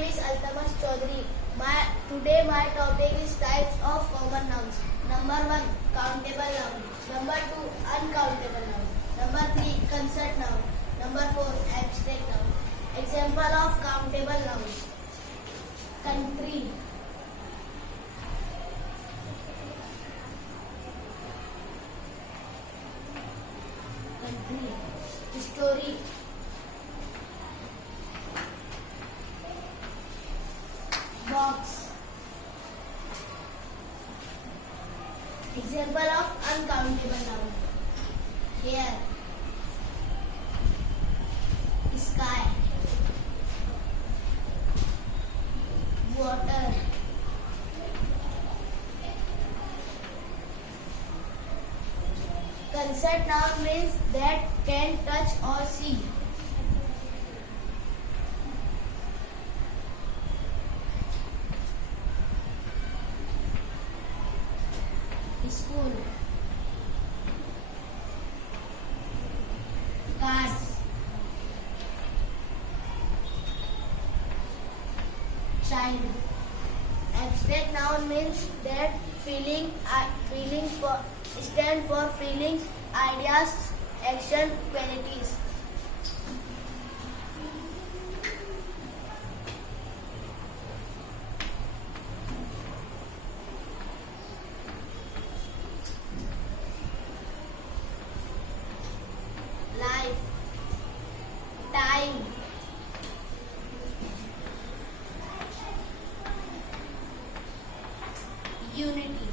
name is Altamas Chaudhary. Today my topic is types of common nouns. Number 1, countable noun. Number 2, uncountable noun. Number 3, concert noun. Number 4, abstract noun. Example of countable nouns. Country, story, box. Example of uncountable noun. Hair, sky, water. Concert noun means that can touch or see. School, cards, child. Abstract noun means that stand for feelings, ideas, action, qualities. Life, time, unity.